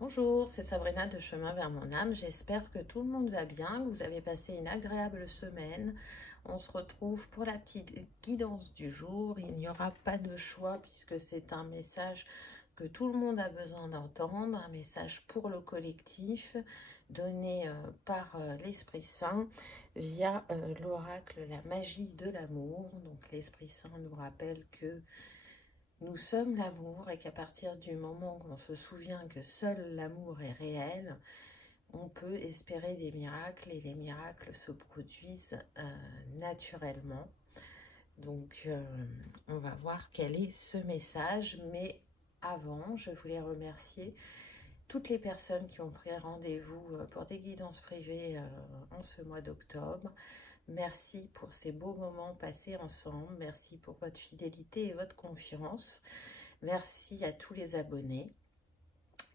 Bonjour, c'est Sabrina de Chemin vers mon âme. J'espère que tout le monde va bien, que vous avez passé une agréable semaine. On se retrouve pour la petite guidance du jour. Il n'y aura pas de choix puisque c'est un message que tout le monde a besoin d'entendre, un message pour le collectif donné par l'Esprit Saint via l'oracle La magie de l'amour. Donc l'Esprit Saint nous rappelle que nous sommes l'amour et qu'à partir du moment qu'on se souvient que seul l'amour est réel, on peut espérer des miracles et les miracles se produisent naturellement. Donc on va voir quel est ce message, mais avant je voulais remercier toutes les personnes qui ont pris rendez-vous pour des guidances privées en ce mois d'octobre. Merci pour ces beaux moments passés ensemble, merci pour votre fidélité et votre confiance. Merci à tous les abonnés,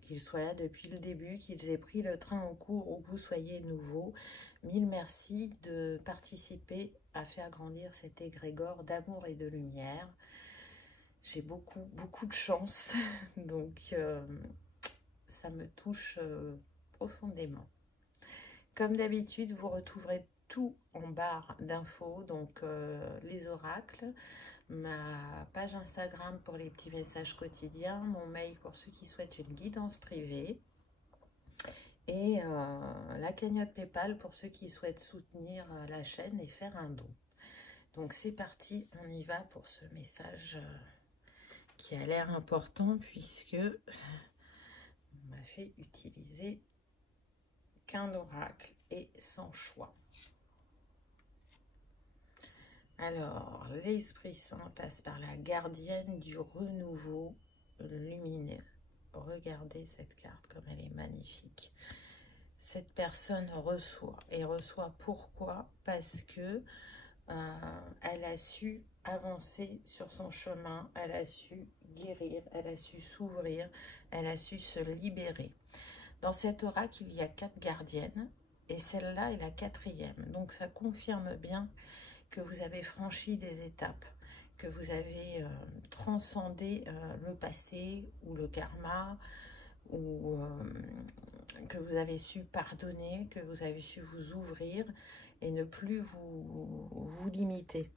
qu'ils soient là depuis le début, qu'ils aient pris le train en cours ou que vous soyez nouveaux. Mille merci de participer à faire grandir cet égrégore d'amour et de lumière. J'ai beaucoup de chance, donc ça me touche profondément. Comme d'habitude, vous retrouverez tout en barre d'infos, donc les oracles, ma page Instagram pour les petits messages quotidiens, mon mail pour ceux qui souhaitent une guidance privée et la cagnotte PayPal pour ceux qui souhaitent soutenir la chaîne et faire un don. Donc c'est parti, on y va pour ce message qui a l'air important puisque on m'a fait utiliser qu'un oracle et sans choix. Alors, l'Esprit Saint passe par la gardienne du renouveau lumineux. Regardez cette carte comme elle est magnifique. Cette personne reçoit. Et reçoit pourquoi? Parce que elle a su avancer sur son chemin, elle a su guérir, elle a su s'ouvrir, elle a su se libérer. Dans cet oracle, il y a 4 gardiennes et celle-là est la 4e. Donc ça confirme bien que vous avez franchi des étapes, que vous avez transcendé le passé ou le karma, ou que vous avez su pardonner, que vous avez su vous ouvrir et ne plus vous limiter.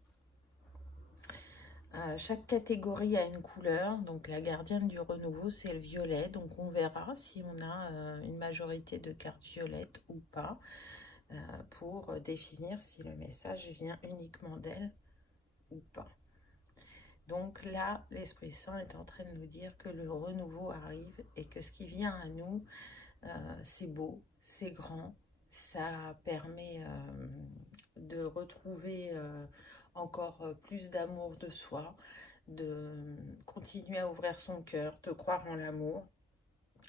Chaque catégorie a une couleur, donc la gardienne du renouveau c'est le violet, donc on verra si on a une majorité de cartes violettes ou pas, pour définir si le message vient uniquement d'elle ou pas. Donc là, l'Esprit Saint est en train de nous dire que le renouveau arrive et que ce qui vient à nous, c'est beau, c'est grand, ça permet de retrouver encore plus d'amour de soi, de continuer à ouvrir son cœur, de croire en l'amour.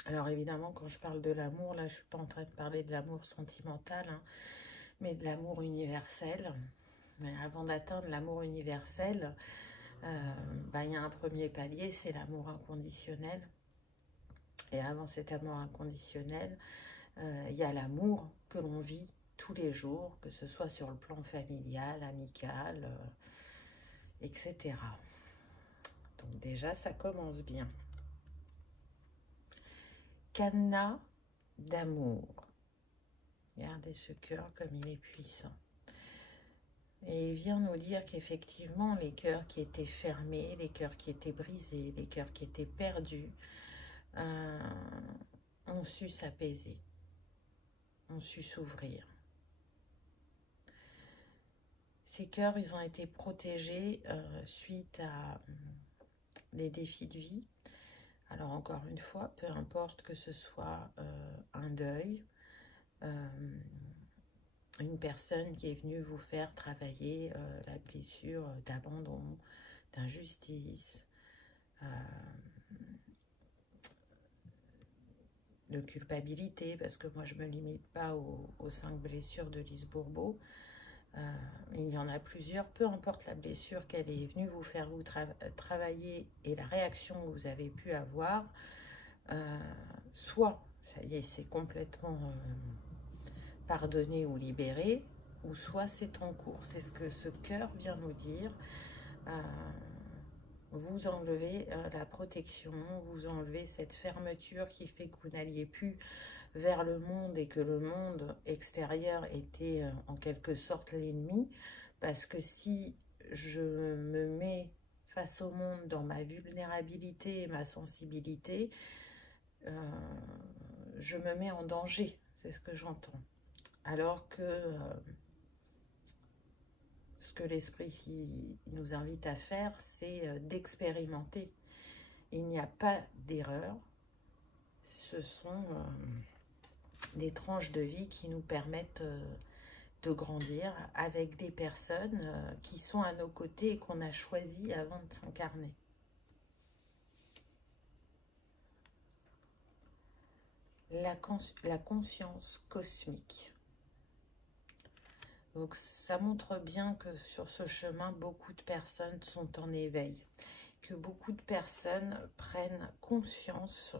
Alors évidemment, quand je parle de l'amour, là, je ne suis pas en train de parler de l'amour sentimental, hein, mais de l'amour universel. Mais avant d'atteindre l'amour universel, il y a un premier palier, c'est l'amour inconditionnel. Et avant cet amour inconditionnel, il y a l'amour que l'on vit tous les jours, que ce soit sur le plan familial, amical, etc. Donc déjà, ça commence bien. Cadenas d'amour. Regardez ce cœur comme il est puissant. Et il vient nous dire qu'effectivement, les cœurs qui étaient fermés, les cœurs qui étaient brisés, les cœurs qui étaient perdus, ont su s'apaiser, ont su s'ouvrir. Ces cœurs, ils ont été protégés suite à des défis de vie. Alors encore une fois, peu importe que ce soit un deuil, une personne qui est venue vous faire travailler la blessure d'abandon, d'injustice, de culpabilité, parce que moi je ne me limite pas aux 5 blessures de Lise Bourbeau. Il y en a plusieurs, peu importe la blessure qu'elle est venue vous faire travailler et la réaction que vous avez pu avoir, soit ça y est, c'est complètement pardonné ou libéré, ou soit c'est en cours. C'est ce que ce cœur vient nous dire. vous enlevez la protection, vous enlevez cette fermeture qui fait que vous n'alliez plus vers le monde et que le monde extérieur était en quelque sorte l'ennemi. Parce que si je me mets face au monde dans ma vulnérabilité et ma sensibilité, je me mets en danger, c'est ce que j'entends. Alors que ce que l'esprit nous invite à faire, c'est d'expérimenter. Il n'y a pas d'erreur, ce sont des tranches de vie qui nous permettent de grandir avec des personnes qui sont à nos côtés et qu'on a choisi avant de s'incarner. La conscience cosmique. Donc ça montre bien que sur ce chemin, beaucoup de personnes sont en éveil, que beaucoup de personnes prennent conscience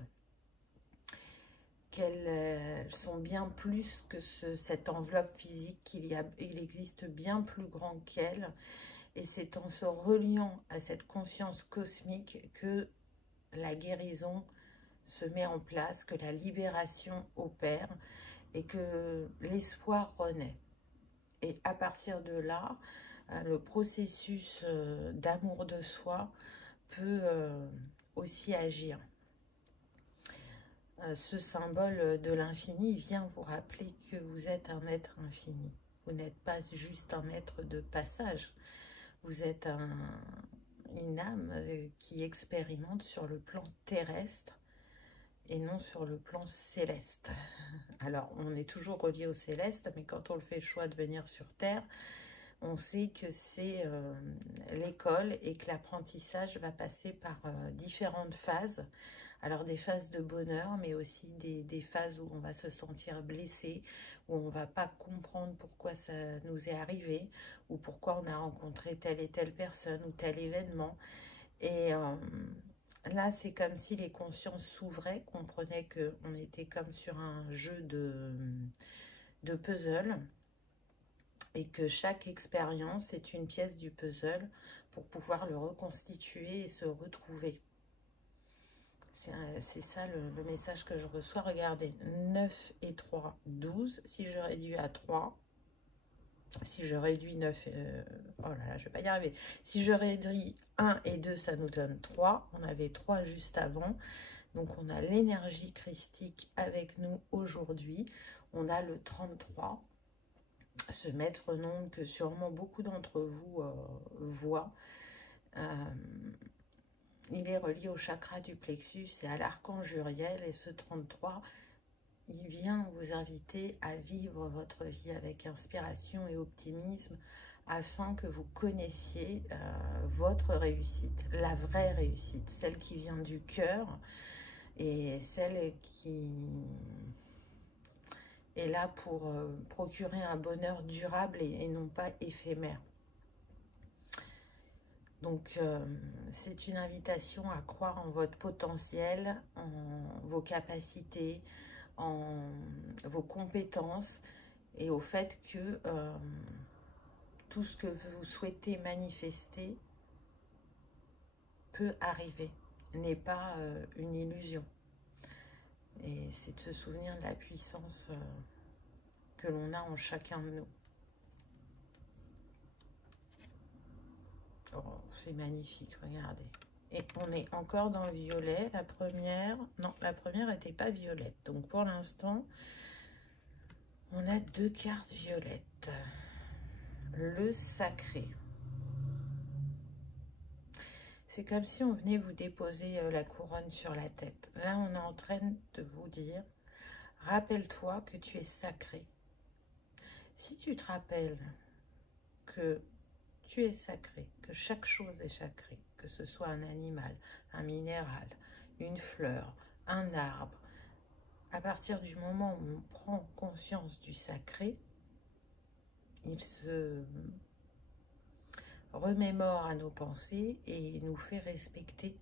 qu'elles sont bien plus que cette enveloppe physique, il existe bien plus grand qu'elles, et c'est en se reliant à cette conscience cosmique que la guérison se met en place, que la libération opère et que l'espoir renaît. Et à partir de là, le processus d'amour de soi peut aussi agir. Ce symbole de l'infini vient vous rappeler que vous êtes un être infini. Vous n'êtes pas juste un être de passage. Vous êtes une âme qui expérimente sur le plan terrestre et non sur le plan céleste. Alors, on est toujours relié au céleste, mais quand on le fait le choix de venir sur Terre, on sait que c'est l'école et que l'apprentissage va passer par différentes phases. Alors, des phases de bonheur, mais aussi des phases où on va se sentir blessé, où on ne va pas comprendre pourquoi ça nous est arrivé, ou pourquoi on a rencontré telle et telle personne, ou tel événement. Et là, c'est comme si les consciences s'ouvraient, comprenaient qu'on était comme sur un jeu de puzzle, et que chaque expérience est une pièce du puzzle pour pouvoir le reconstituer et se retrouver. C'est ça le message que je reçois. Regardez, 9 et 3, 12. Si je réduis à 3, si je réduis 9, oh là là, je ne vais pas y arriver. Si je réduis 1 et 2, ça nous donne 3. On avait 3 juste avant. Donc, on a l'énergie christique avec nous aujourd'hui. On a le 33. Ce maître-nom que sûrement beaucoup d'entre vous voient. Il est relié au chakra du plexus et à l'archange Uriel. Et ce 33, il vient vous inviter à vivre votre vie avec inspiration et optimisme afin que vous connaissiez votre réussite, la vraie réussite, celle qui vient du cœur et celle qui est là pour procurer un bonheur durable et non pas éphémère. Donc, c'est une invitation à croire en votre potentiel, en vos capacités, en vos compétences et au fait que tout ce que vous souhaitez manifester peut arriver, n'est pas une illusion. Et c'est de se souvenir de la puissance que l'on a en chacun de nous. Oh, c'est magnifique, regardez. Et on est encore dans le violet. La première, non, la première n'était pas violette. Donc pour l'instant, on a 2 cartes violettes. Le sacré. C'est comme si on venait vous déposer la couronne sur la tête. Là, on est en train de vous dire, rappelle-toi que tu es sacré. Si tu te rappelles que tu es sacré, que chaque chose est sacrée, que ce soit un animal, un minéral, une fleur, un arbre, à partir du moment où on prend conscience du sacré, il se remémore à nos pensées et nous fait respecter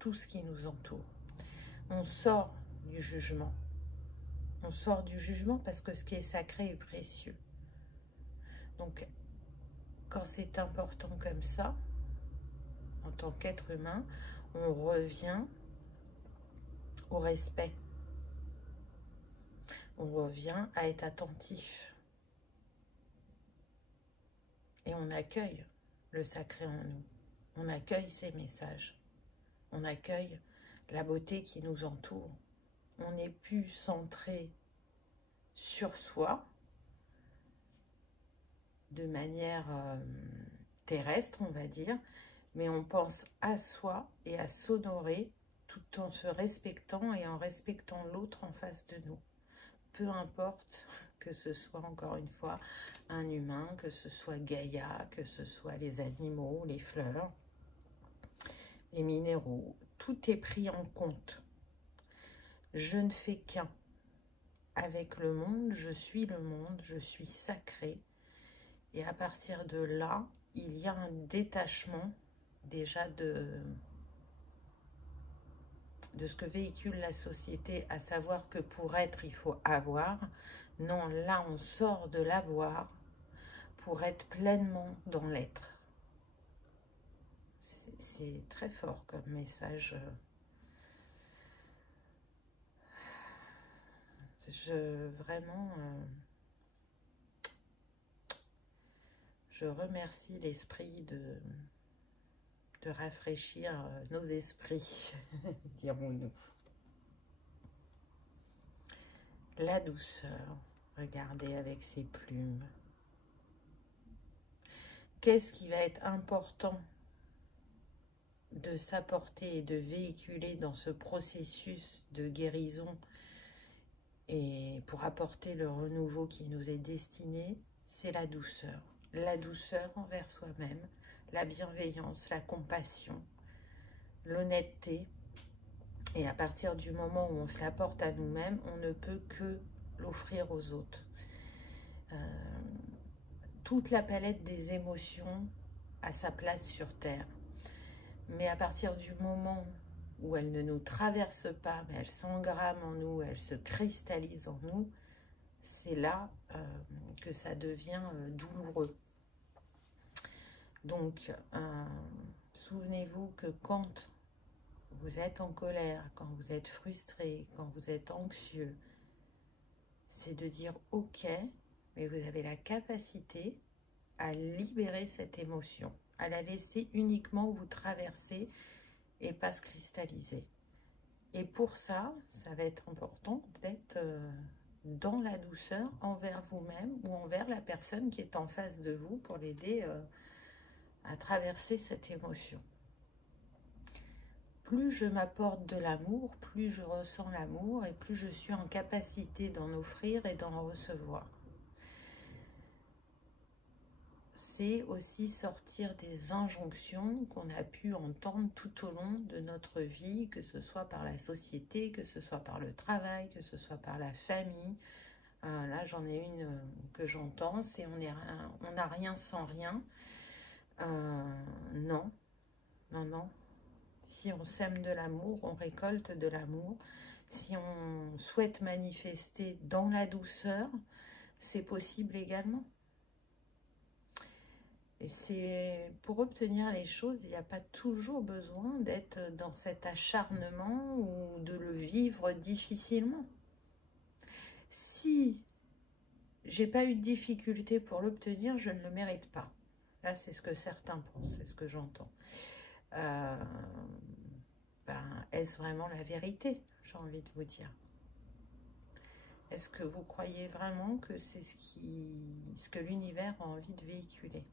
tout ce qui nous entoure. On sort du jugement. On sort du jugement parce que ce qui est sacré est précieux. Donc, quand c'est important comme ça, en tant qu'être humain, on revient au respect. On revient à être attentif. Et on accueille le sacré en nous. On accueille ces messages. On accueille la beauté qui nous entoure. On n'est plus centré sur soi de manière terrestre, on va dire, mais on pense à soi et à s'honorer tout en se respectant et en respectant l'autre en face de nous. Peu importe que ce soit, encore une fois, un humain, que ce soit Gaïa, que ce soit les animaux, les fleurs, les minéraux, tout est pris en compte. Je ne fais qu'un. Avec le monde, je suis le monde, je suis sacré. Et à partir de là, il y a un détachement déjà de ce que véhicule la société, à savoir que pour être, il faut avoir. Non, là, on sort de l'avoir pour être pleinement dans l'être. C'est très fort comme message. Vraiment, je remercie l'esprit de rafraîchir nos esprits, dirons-nous. La douceur, regardez avec ses plumes. Qu'est-ce qui va être important de s'apporter et de véhiculer dans ce processus de guérison et pour apporter le renouveau qui nous est destiné? C'est la douceur. La douceur envers soi-même, la bienveillance, la compassion, l'honnêteté. Et à partir du moment où on se l'apporte à nous-mêmes, on ne peut que l'offrir aux autres. Toute la palette des émotions a sa place sur Terre. Mais à partir du moment où elle ne nous traverse pas, mais elle s'engramme en nous, elle se cristallise en nous, c'est là que ça devient douloureux. Donc, souvenez-vous que quand vous êtes en colère, quand vous êtes frustré, quand vous êtes anxieux, c'est de dire « Ok », mais vous avez la capacité à libérer cette émotion, à la laisser uniquement vous traverser et pas se cristalliser. Et pour ça, ça va être important d'être dans la douceur envers vous-même ou envers la personne qui est en face de vous pour l'aider à traverser cette émotion. Plus je m'apporte de l'amour, plus je ressens l'amour et plus je suis en capacité d'en offrir et d'en recevoir. C'est aussi sortir des injonctions qu'on a pu entendre tout au long de notre vie, que ce soit par la société, que ce soit par le travail, que ce soit par la famille. Là, j'en ai une que j'entends, c'est on n'a rien sans rien. Non, non, non. Si on sème de l'amour, on récolte de l'amour. Si on souhaite manifester dans la douceur, c'est possible également. Et c'est pour obtenir les choses, il n'y a pas toujours besoin d'être dans cet acharnement ou de le vivre difficilement. Si j'ai pas eu de difficulté pour l'obtenir, je ne le mérite pas. Là, c'est ce que certains pensent, c'est ce que j'entends. Est-ce vraiment la vérité, j'ai envie de vous dire? Est-ce que vous croyez vraiment que c'est ce que l'univers a envie de véhiculer?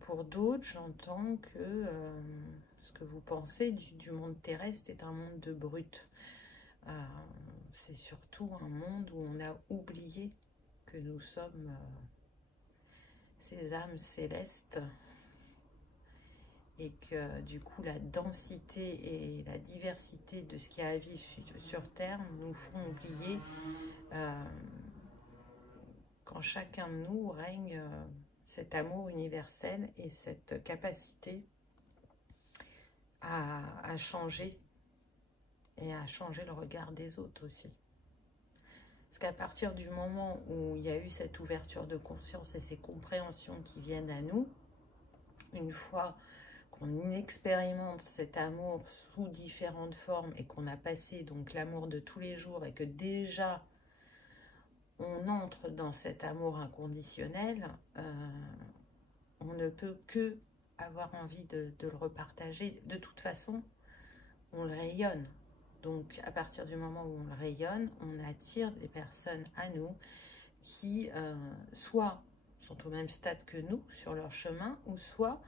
Pour d'autres, j'entends que ce que vous pensez du monde terrestre est un monde de brutes. C'est surtout un monde où on a oublié que nous sommes ces âmes célestes et que du coup la densité et la diversité de ce qu'il y a à vivre sur Terre nous font oublier qu'en chacun de nous règne cet amour universel et cette capacité à changer et à changer le regard des autres aussi. Parce qu'à partir du moment où il y a eu cette ouverture de conscience et ces compréhensions qui viennent à nous, une fois qu'on expérimente cet amour sous différentes formes et qu'on a passé donc l'amour de tous les jours et que déjà on entre dans cet amour inconditionnel, on ne peut que avoir envie de le repartager. De toute façon, on le rayonne. Donc, à partir du moment où on le rayonne, on attire des personnes à nous qui, soit sont au même stade que nous sur leur chemin, ou soit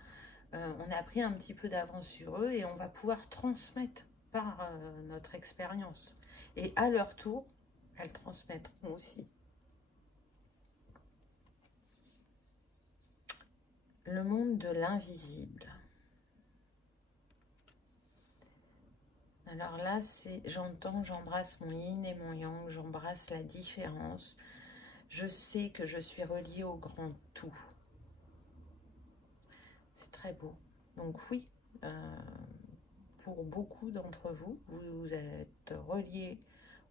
on a pris un petit peu d'avance sur eux et on va pouvoir transmettre par notre expérience. Et à leur tour, elles transmettront aussi. Le monde de l'invisible. Alors là, c'est j'entends, j'embrasse mon yin et mon yang, j'embrasse la différence. Je sais que je suis reliée au grand tout. C'est très beau. Donc oui, pour beaucoup d'entre vous, vous êtes reliés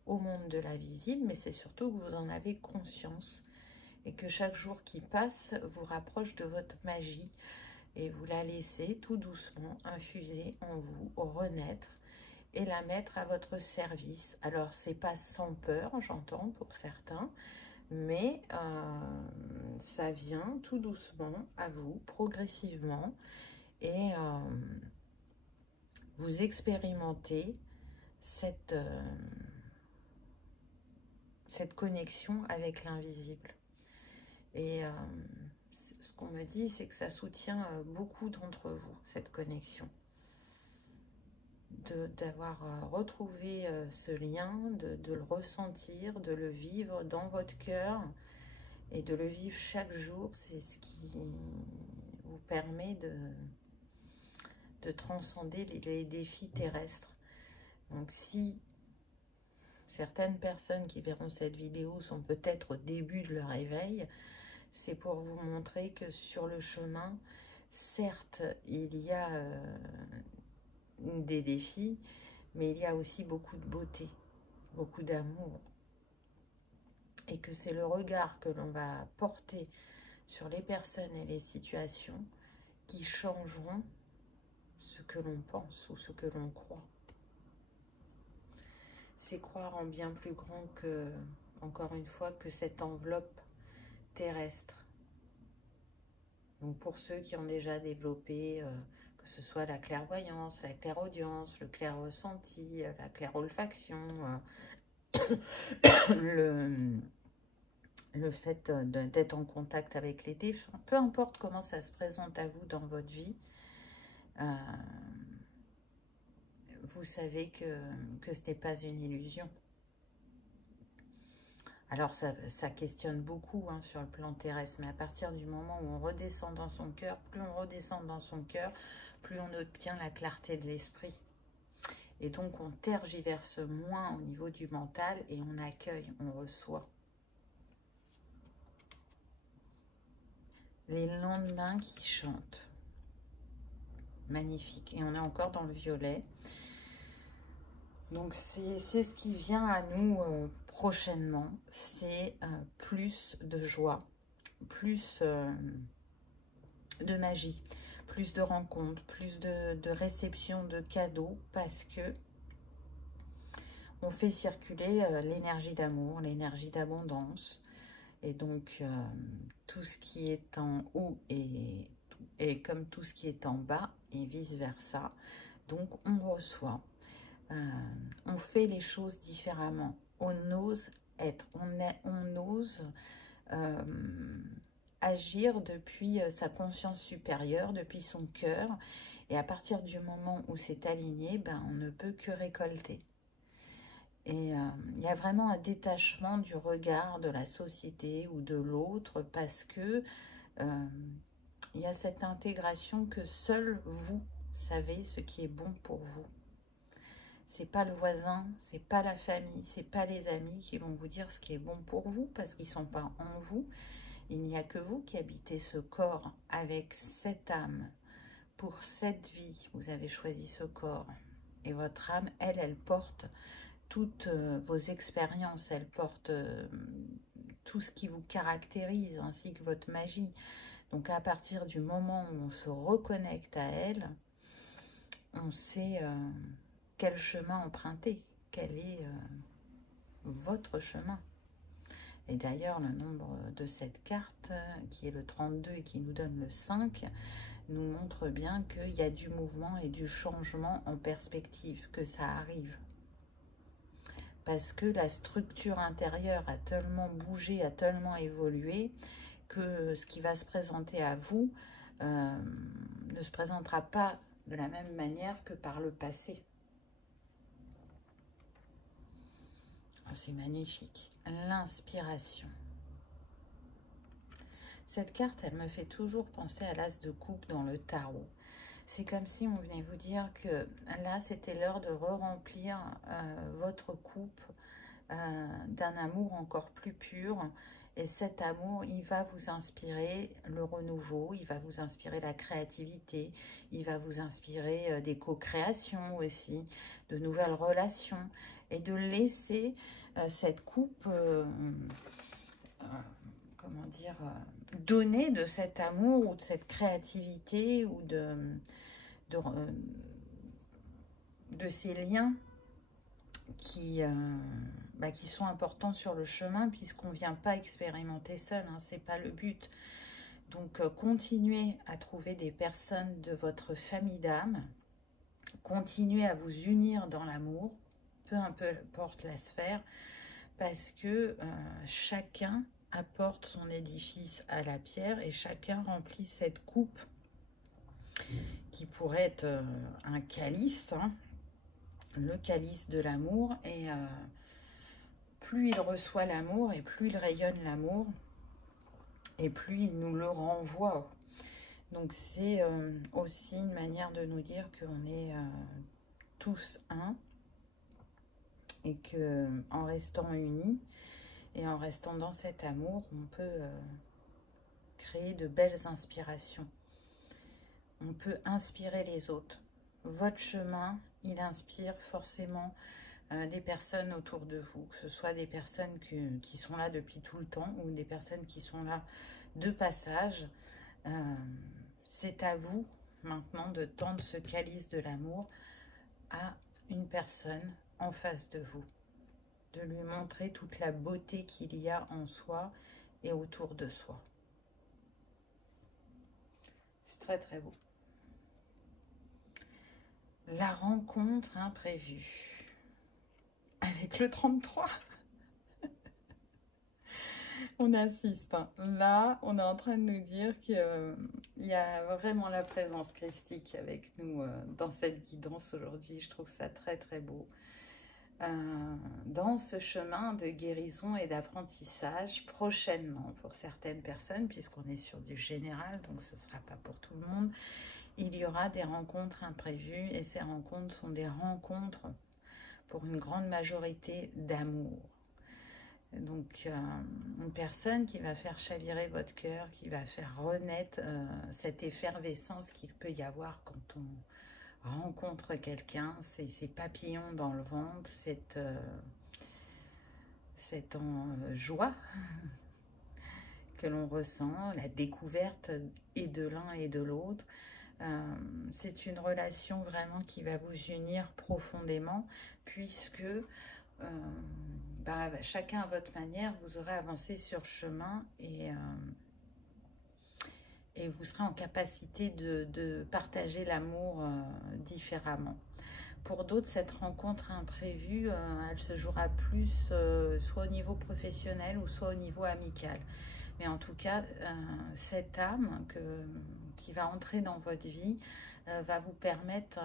au monde de la visible, mais c'est surtout que vous en avez conscience et que chaque jour qui passe vous rapproche de votre magie et vous la laissez tout doucement infuser en vous, renaître et la mettre à votre service. Alors c'est pas sans peur, j'entends pour certains, mais ça vient tout doucement à vous, progressivement, et vous expérimentez cette connexion avec l'invisible. Et ce qu'on me dit, c'est que ça soutient beaucoup d'entre vous, cette connexion. D'avoir retrouvé ce lien, de le ressentir, de le vivre dans votre cœur et de le vivre chaque jour, c'est ce qui vous permet de transcender les défis terrestres. Donc si certaines personnes qui verront cette vidéo sont peut-être au début de leur éveil, c'est pour vous montrer que sur le chemin, certes, il y a des défis, mais il y a aussi beaucoup de beauté, beaucoup d'amour. Et que c'est le regard que l'on va porter sur les personnes et les situations qui changeront ce que l'on pense ou ce que l'on croit. C'est croire en bien plus grand que, encore une fois, que cette enveloppe terrestre. Donc pour ceux qui ont déjà développé, que ce soit la clairvoyance, la clairaudience, le clair-ressenti, la clairolfaction, le fait d'être en contact avec les défunts, peu importe comment ça se présente à vous dans votre vie, vous savez que ce n'est pas une illusion. Alors ça questionne beaucoup hein, sur le plan terrestre, mais à partir du moment où on redescend dans son cœur, plus on redescend dans son cœur, plus on obtient la clarté de l'esprit. Et donc on tergiverse moins au niveau du mental et on accueille, on reçoit. Les lendemains qui chantent. Magnifique. Et on est encore dans le violet. Donc c'est ce qui vient à nous prochainement. C'est plus de joie, plus de magie, plus de rencontres, plus de réception de cadeaux parce que on fait circuler l'énergie d'amour, l'énergie d'abondance. Et donc, tout ce qui est en haut est comme tout ce qui est en bas et vice-versa. Donc, on reçoit. On fait les choses différemment. On ose être. On ose agir depuis sa conscience supérieure, depuis son cœur. Et à partir du moment où c'est aligné, ben, on ne peut que récolter. Et il y a vraiment un détachement du regard de la société ou de l'autre parce que il y a cette intégration que seul vous savez ce qui est bon pour vous. C'est pas le voisin, c'est pas la famille, c'est pas les amis qui vont vous dire ce qui est bon pour vous parce qu'ils sont pas en vous. Il n'y a que vous qui habitez ce corps avec cette âme. Pour cette vie, vous avez choisi ce corps. Et votre âme, elle porte toutes vos expériences, elle porte tout ce qui vous caractérise, ainsi que votre magie. Donc à partir du moment où on se reconnecte à elle, on sait quel chemin emprunter, quel est votre chemin. Et d'ailleurs, le nombre de cette carte, qui est le 32 et qui nous donne le 5, nous montre bien qu'il y a du mouvement et du changement en perspective, que ça arrive. Parce que la structure intérieure a tellement bougé, a tellement évolué, que ce qui va se présenter à vous ne se présentera pas de la même manière que par le passé. C'est magnifique. L'inspiration. Cette carte, elle me fait toujours penser à l'as de coupe dans le tarot. C'est comme si on venait vous dire que là, c'était l'heure de re-remplir votre coupe d'un amour encore plus pur. Et cet amour, il va vous inspirer le renouveau, il va vous inspirer la créativité, il va vous inspirer des co-créations aussi, de nouvelles relations. Et de laisser cette coupe, comment dire, donner de cet amour ou de cette créativité ou de ces liens qui sont importants sur le chemin, puisqu'on ne vient pas expérimenter seul, hein, ce n'est pas le but. Donc, continuez à trouver des personnes de votre famille d'âme, continuez à vous unir dans l'amour, peu importe la sphère, parce que chacun apporte son édifice à la pierre et chacun remplit cette coupe qui pourrait être un calice, hein, le calice de l'amour. Et plus il reçoit l'amour et plus il rayonne l'amour et plus il nous le renvoie. Donc c'est aussi une manière de nous dire qu'on est tous un, et que en restant unis et en restant dans cet amour, on peut créer de belles inspirations. On peut inspirer les autres. Votre chemin, il inspire forcément des personnes autour de vous, que ce soit des personnes qui sont là depuis tout le temps ou des personnes qui sont là de passage. C'est à vous maintenant de tendre ce calice de l'amour à une personne en face de vous, de lui montrer toute la beauté qu'il y a en soi et autour de soi. C'est très très beau. La rencontre imprévue avec le 33. On assiste. Hein. Là, on est en train de nous dire qu'il y a vraiment la présence christique avec nous dans cette guidance aujourd'hui. Je trouve ça très très beau. Dans ce chemin de guérison et d'apprentissage, prochainement pour certaines personnes, puisqu'on est sur du général, donc ce ne sera pas pour tout le monde, il y aura des rencontres imprévues, et ces rencontres sont des rencontres pour une grande majorité d'amour. Donc une personne qui va faire chavirer votre cœur, qui va faire renaître cette effervescence qu'il peut y avoir quand on rencontre quelqu'un, ces papillons dans le ventre, cette joie que l'on ressent, la découverte et de l'un et de l'autre. C'est une relation vraiment qui va vous unir profondément, puisque chacun à votre manière, vous aurez avancé sur le chemin et vous serez en capacité de partager l'amour différemment. Pour d'autres, cette rencontre imprévue, elle se jouera plus soit au niveau professionnel ou soit au niveau amical. Mais en tout cas, cette âme qui va entrer dans votre vie va vous permettre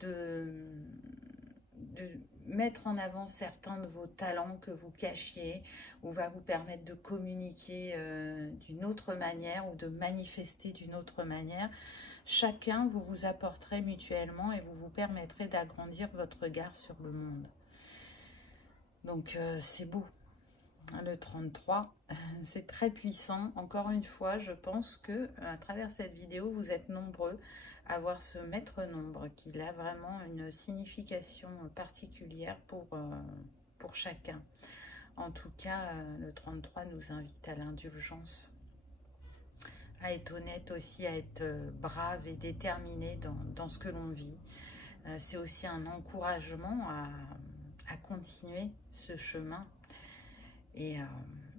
de mettre en avant certains de vos talents que vous cachiez, ou va vous permettre de communiquer d'une autre manière ou de manifester d'une autre manière. Chacun, vous vous apporterez mutuellement et vous vous permettrez d'agrandir votre regard sur le monde. Donc c'est beau. Le 33, c'est très puissant. Encore une fois, je pense que à travers cette vidéo, vous êtes nombreux à voir ce maître nombre qui a vraiment une signification particulière pour chacun. En tout cas, le 33 nous invite à l'indulgence, à être honnête aussi, à être brave et déterminé dans ce que l'on vit. C'est aussi un encouragement à continuer ce chemin et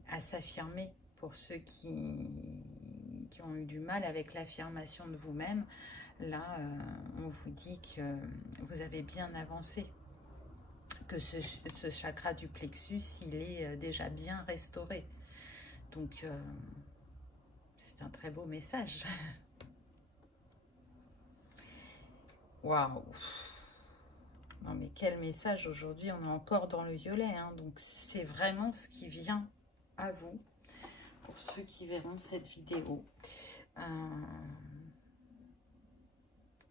à s'affirmer pour ceux qui ont eu du mal avec l'affirmation de vous-même. Là, on vous dit que vous avez bien avancé, que ce chakra du plexus, il est déjà bien restauré. Donc, c'est un très beau message. Waouh! Non mais quel message aujourd'hui, on est encore dans le violet, hein, donc c'est vraiment ce qui vient à vous, pour ceux qui verront cette vidéo.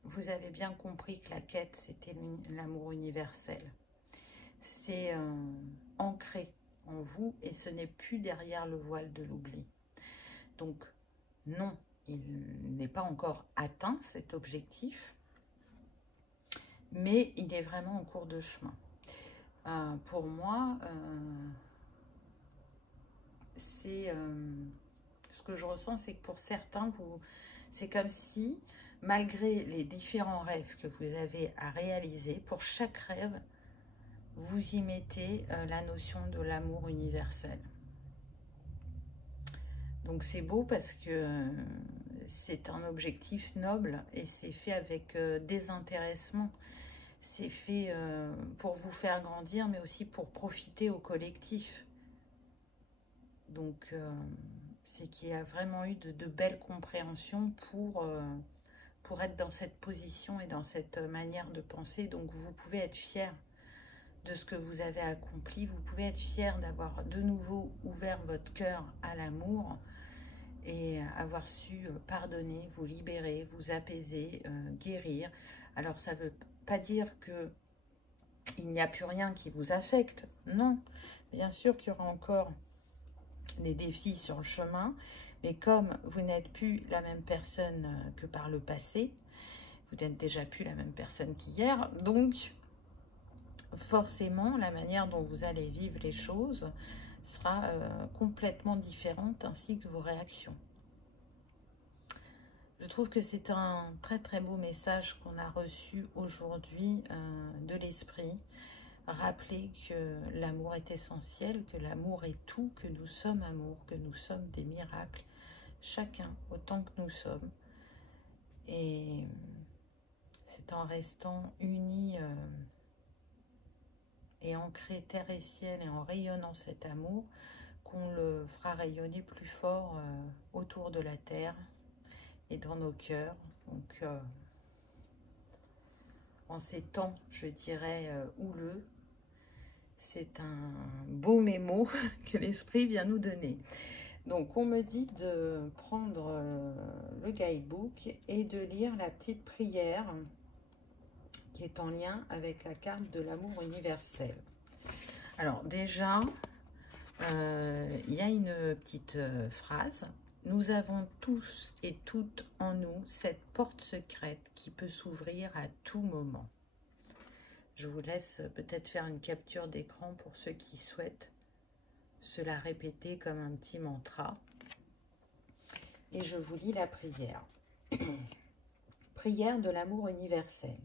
Vous avez bien compris que la quête, c'était l'amour universel. C'est ancré en vous et ce n'est plus derrière le voile de l'oubli. Donc non, il n'est pas encore atteint cet objectif, mais il est vraiment en cours de chemin. Pour moi, c'est ce que je ressens, c'est que pour certains, c'est comme si, malgré les différents rêves que vous avez à réaliser, pour chaque rêve, vous y mettez la notion de l'amour universel. Donc c'est beau parce que c'est un objectif noble et c'est fait avec désintéressement. C'est fait pour vous faire grandir, mais aussi pour profiter au collectif. Donc, c'est qu'il y a vraiment eu de belles compréhensions pour être dans cette position et dans cette manière de penser. Donc, vous pouvez être fier de ce que vous avez accompli. Vous pouvez être fier d'avoir de nouveau ouvert votre cœur à l'amour et avoir su pardonner, vous libérer, vous apaiser, guérir. Alors, ça ne veut pas dire que il n'y a plus rien qui vous affecte. Non, bien sûr qu'il y aura encore des défis sur le chemin, mais comme vous n'êtes plus la même personne que par le passé, vous n'êtes déjà plus la même personne qu'hier, donc forcément la manière dont vous allez vivre les choses sera complètement différente, ainsi que vos réactions. Je trouve que c'est un très très beau message qu'on a reçu aujourd'hui de l'esprit. Rappeler que l'amour est essentiel, que l'amour est tout, que nous sommes amour, que nous sommes des miracles, chacun autant que nous sommes. Et c'est en restant unis et ancrés terre et ciel et en rayonnant cet amour qu'on le fera rayonner plus fort autour de la terre et dans nos cœurs. Donc, en ces temps, je dirais, houleux, c'est un beau mémo que l'esprit vient nous donner. Donc, on me dit de prendre le guidebook et de lire la petite prière qui est en lien avec la carte de l'amour universel. Alors, déjà, il y a une petite phrase. Nous avons tous et toutes en nous cette porte secrète qui peut s'ouvrir à tout moment. Je vous laisse peut-être faire une capture d'écran pour ceux qui souhaitent se la répéter comme un petit mantra. Et je vous lis la prière. Prière de l'amour universel.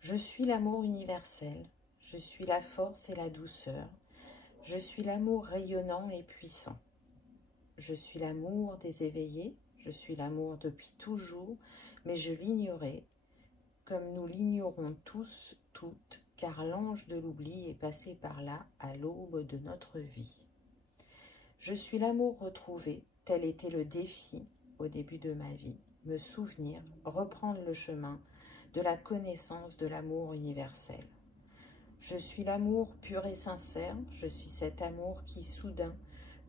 Je suis l'amour universel, je suis la force et la douceur, je suis l'amour rayonnant et puissant. Je suis l'amour des éveillés, je suis l'amour depuis toujours, mais je l'ignorais, comme nous l'ignorons tous, toutes, car l'ange de l'oubli est passé par là à l'aube de notre vie. Je suis l'amour retrouvé, tel était le défi au début de ma vie, me souvenir, reprendre le chemin de la connaissance de l'amour universel. Je suis l'amour pur et sincère, je suis cet amour qui soudain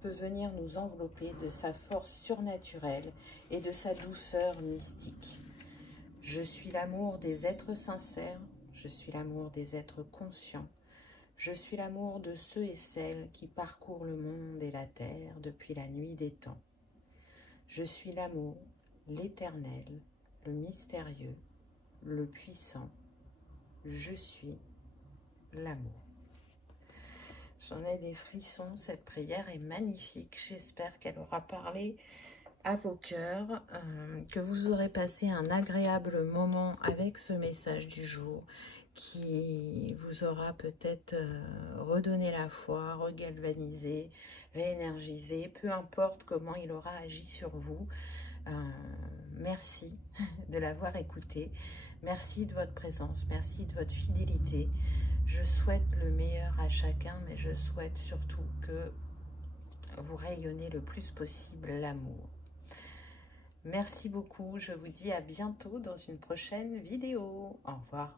peut venir nous envelopper de sa force surnaturelle et de sa douceur mystique. Je suis l'amour des êtres sincères, je suis l'amour des êtres conscients, je suis l'amour de ceux et celles qui parcourent le monde et la terre depuis la nuit des temps. Je suis l'amour, l'éternel, le mystérieux, le puissant, je suis l'amour. J'en ai des frissons, cette prière est magnifique. J'espère qu'elle aura parlé à vos cœurs, que vous aurez passé un agréable moment avec ce message du jour qui vous aura peut-être redonné la foi, regalvanisé, réénergisé, peu importe comment il aura agi sur vous. Merci de l'avoir écouté, merci de votre présence, merci de votre fidélité. Je souhaite le meilleur à chacun, mais je souhaite surtout que vous rayonnez le plus possible l'amour. Merci beaucoup, je vous dis à bientôt dans une prochaine vidéo. Au revoir.